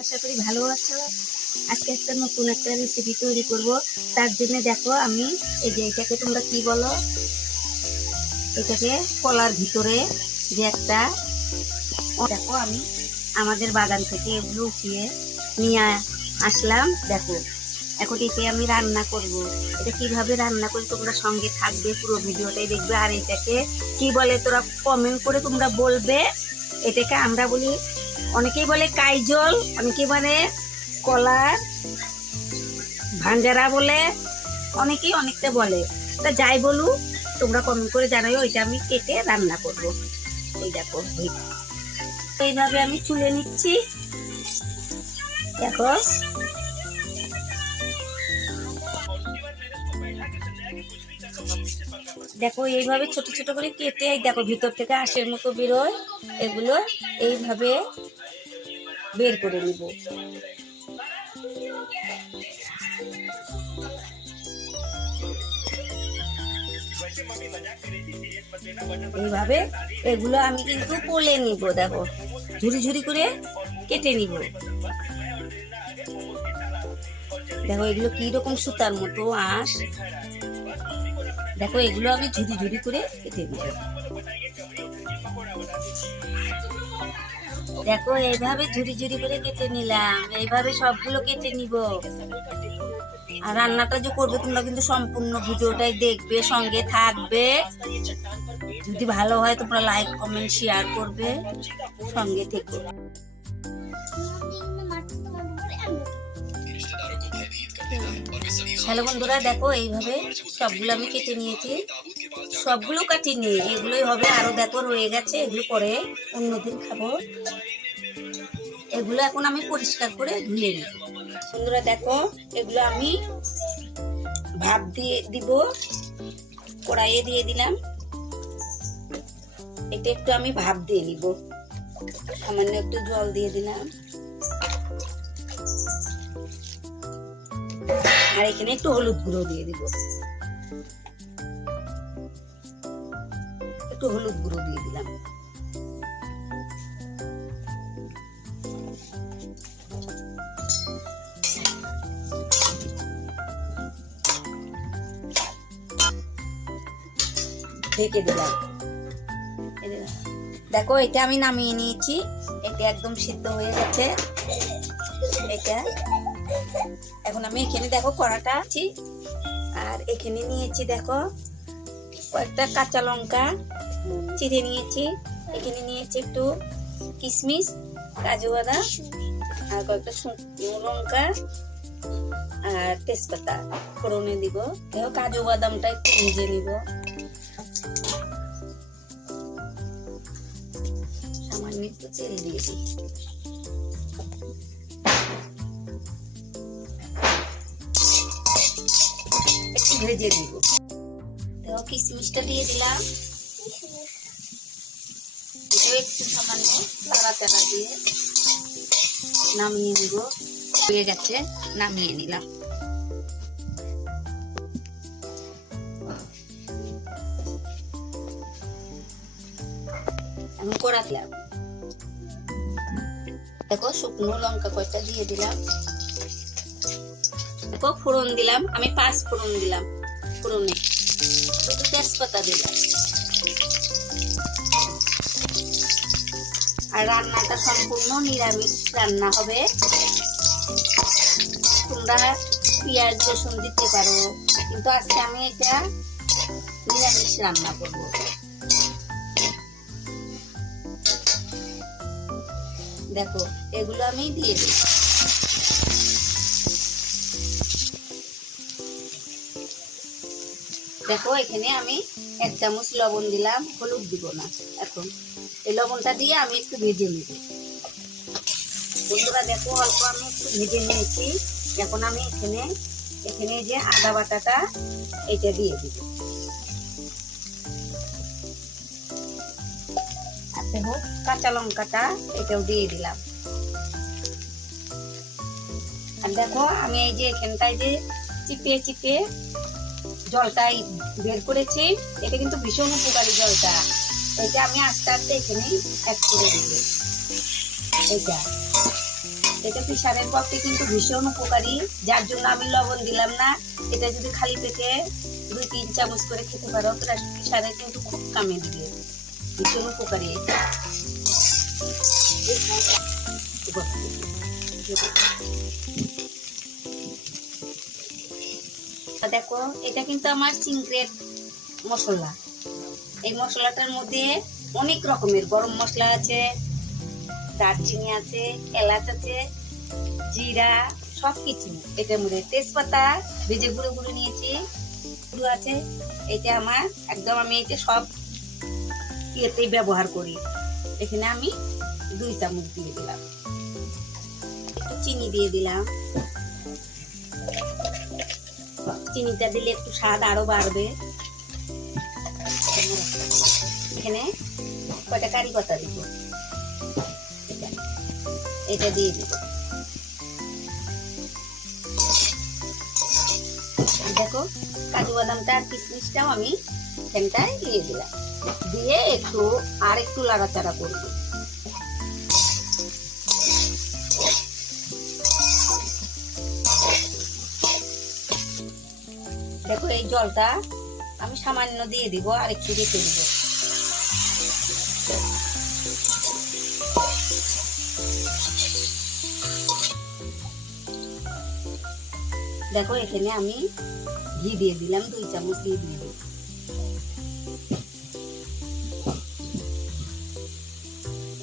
আশা করি ভালো আছো। আজকে একটা নতুন একটা রেসিপি তৈরি করব। তার জন্য দেখো আমি এই যে এটাকে তোমরা কি বলো, এটাকে কলার ভিতরে যে একটা, দেখো আমি আমাদের বাগান থেকে এগুলো উঠিয়ে নিয়ে আসলাম। দেখো এখন একে আমি রান্না করব। এটা কিভাবে রান্না করি তোমরা সঙ্গে থাকবে, পুরো ভিডিওটাই দেখবে। আর এটাকে কি বলে তোরা কমেন্ট করে তোমরা বলবে। এটাকে আমরা বলি, অনেকেই বলে কাইজল, অনেকেই বলে কলার ভাঞ্জারা বলে, অনেকেই অনেকটা বলে। তা যাই বলু তোমরা কমেন্ট করে জানাও। এটা আমি কেটে রান্না করব। এই দেখো এইভাবে আমি চুলে নিচ্ছি। দেখো দেখো এইভাবে ছোট ছোট করে কেটে, দেখো ভিতর থেকে আঁশের মতো বেরোয়, এগুলো এইভাবে বের করে নিব। এইভাবে এগুলো আমি কিন্তু কোলে নিব। দেখো ঝুরি ঝুরি করে কেটে নিব। দেখো এগুলো কি রকম সুতার মতো আঁশ। দেখো এগুলো আমি ঝুরি ঝুরি করে কেটে নিব। দেখো এইভাবে ঝুরি ঝুরি করে কেটে নিলাম। এইভাবে সবগুলো কেটে নিব। আর রান্নাটা যে করবে তোমরা কিন্তু সম্পূর্ণ ভিডিওটাই দেখবে, সঙ্গে থাকবে। যদি ভালো হয় তোমরা লাইক কমেন্ট শেয়ার করবে, সঙ্গে থেকো। হ্যালো বন্ধুরা, দেখো এইভাবে সবগুলো আমি কেটে নিয়েছি। সবগুলো কাটিয়ে নিয়ে এগুলোই হবে, আরো দেখো রয়ে গেছে, এগুলো পরে অন্যদিন খাবো। এগুলো এখন আমি পরিষ্কার করে ধুয়ে নিব। বন্ধুরা দেখো এগুলো আমি ভাপ দিয়ে দিব, কড়াইয়ে দিয়ে দিলাম। এটা একটু আমি ভাপ দিয়ে নিব, সামান্য একটু জল দিয়ে দিলাম। আর এখানে একটু হলুদ গুঁড়ো দিয়ে দিব, একটু হলুদ গুঁড়ো দিয়ে দিলাম। ঢেকে দিলাম। দেখো এটা আমি নামিয়ে নিয়েছি। এটা একদম সিদ্ধ হয়ে গেছে। এটা এখন আমি এখানে দেখো কড়াটা আছি, আর এখানে নিয়েছি দেখো কয়েকটা কাঁচা লঙ্কা চিড়ে নিয়েছি। এখানে নিয়েছি একটু কিশমিশ, কাজু বাদাম, আর কয়েকটা শুকনো লঙ্কা আর তেজপাতা ফোড়নে দিব। দেখো কাজু বাদামটা একটু ভেজে নিব। সামান্য একটু তেল দিয়ে দিই। একটু ভেজে দিব। দেখো কিশমিশটা দিয়ে দিলাম। একটু সামান্য নাড়াচাড়া দিয়ে নামিয়ে নিব। হয়ে গেছে, নামিয়ে নিলাম। আমি কড়া দিলাম। দেখো শুকনো লঙ্কা কয়েকটা দিয়ে দিলাম। দেখো ফোড়ন দিলাম, আমি 5 ফোড়ন দিলাম। ফোড়নে একটু তেজপাতা দিলাম। আর রান্নাটা সম্পূর্ণ নিরামিষ রান্না হবে। তোমরা পেঁয়াজ রসুন দিতে পারো, কিন্তু আজকে আমি এটা নিরামিষ রান্না করব। দেখো এগুলো আমি দিয়ে দিই। দেখো এখানে আমি 1 চামচ লবণ দিলাম, হলুদ দিব না। এখন এই লবণটা দিয়ে আমি একটু ভেজে নেব। বন্ধুরা দেখো অল্প আমি একটু ভেজে নিয়েছি। এখন আমি এখানে যে আদা বাটাটা এটা দিয়ে দিব। আর দেখো কাঁচা লঙ্কাটা এটাও দিয়ে দিলাম। আর দেখো আমি এই যে এখানটায় যে চিপে চিপে জলটাই বের করেছি, এটা কিন্তু ভীষণ উপকারী জলটা। এটা আমি আস্তে আস্তে এখানে অ্যাড করে দিব। এটা এটা প্রেশারের পক্ষে কিন্তু ভীষণ উপকারী, যার জন্য আমি লবণ দিলাম না। এটা যদি খালি পেটে 2-3 চামচ করে খেতে পারো, প্রেশারে কিন্তু খুব কামে দিবে, ভীষণ উপকারী এটা। দেখো এটা কিন্তু আমার সিক্রেট মশলা। এই মশলাটার মধ্যে অনেক রকমের গরম মশলা আছে, দারচিনি আছে, এলাচ আছে, জিরা, সবকিছু এটার মধ্যে, তেজপাতা ভেজে গুঁড়ো গুঁড়ো নিয়েছি, গুঁড়ো আছে। এটা আমার একদম, আমি এটা সব ইয়েতেই ব্যবহার করি। এখানে আমি 2 চামচ দিয়ে দিলাম, একটু চিনি দিয়ে দিলাম। চিনিটা দিলে একটু স্বাদ আরো বাড়বে। এখানে কয়টা কারি পাতা দিব, এটা দিয়ে দিব। দেখো কাজু বাদামটা আর কিশমিশটাও আমি এখানটায় দিয়ে দিলাম, দিয়ে একটু আর একটু লাড়াচাড়া করব। দেখো এই জলটা আমি সামান্য দিয়ে দিব, আর একটু রেখে দিব। দেখো এখানে আমি ঘি দিয়ে দিলাম, 2 চামচ ঘি দিয়ে দিলাম।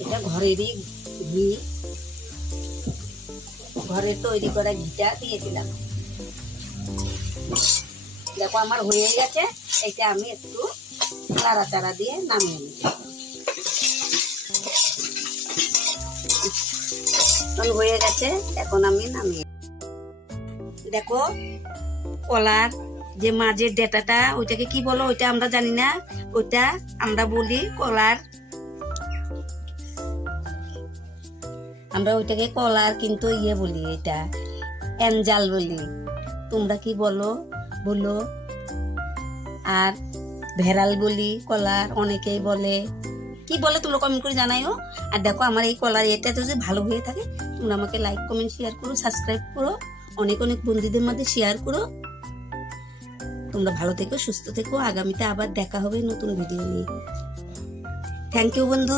এটা ঘরেরই ঘি, ঘরের তৈরি করা ঘিটা দিয়ে দিলাম। দেখো আমার হয়ে গেছে, এটা আমি একটু নাড়াচাড়া দিয়ে নামিয়ে নিই। হয়ে গেছে, এখন আমি নামিয়ে। দেখো কলার যে মাঝের ডেটাটা, ওইটাকে কি বলো ওইটা আমরা জানি না, ওইটা আমরা বলি কলার, আমরা ওইটাকে কলার কিন্তু ইয়ে বলি, এটা এঞ্জাল বলি। তোমরা কি বলো বলো? আর ভেড়াল বলি, কলার অনেকেই বলে, কি বলে তোমরা কমেন্ট করে জানাইও। আর দেখো আমার এই কলার এটা যদি ভালো হয়ে থাকে, তোমরা আমাকে লাইক কমেন্ট শেয়ার করো, সাবস্ক্রাইব করো, অনেক অনেক বন্ধুদের মধ্যে শেয়ার করো। তোমরা ভালো থেকো, সুস্থ থেকো। আগামীতে আবার দেখা হবে নতুন ভিডিও নিয়ে। থ্যাংক ইউ বন্ধু।